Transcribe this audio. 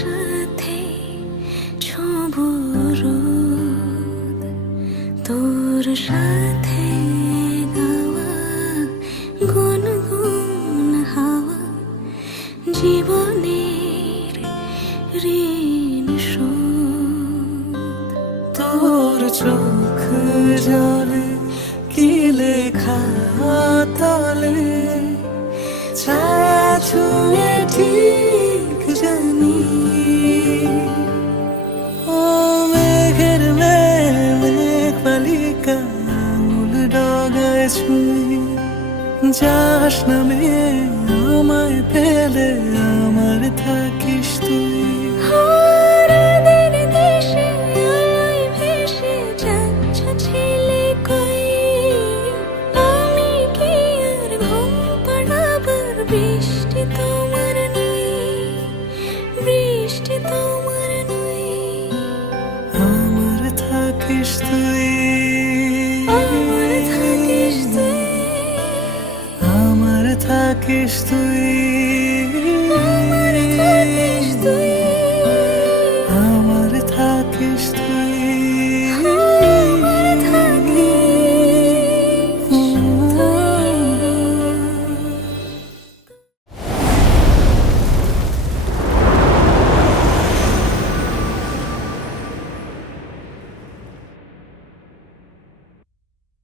সাথে ছোবো রোদ, তোর সাথে গাওয়া গুনগুন হাওয়া জীবনের ঋণ শোধ। তোর চোখ জলে কি লেখা তলে, ছায়া ছুঁয়ে ঠিক জানি। ও মেঘের মেঘ বালিকা আঙুল ডগায় ছুঁই, যাস নামে আমায় পেলে আমার থাকিস তুই। বৃষ্টি তোমার নই, বৃষ্টি তোমার নই, আমার থাকিস তুই, আমার থাকিস তুই, আমার থাকিস তুই।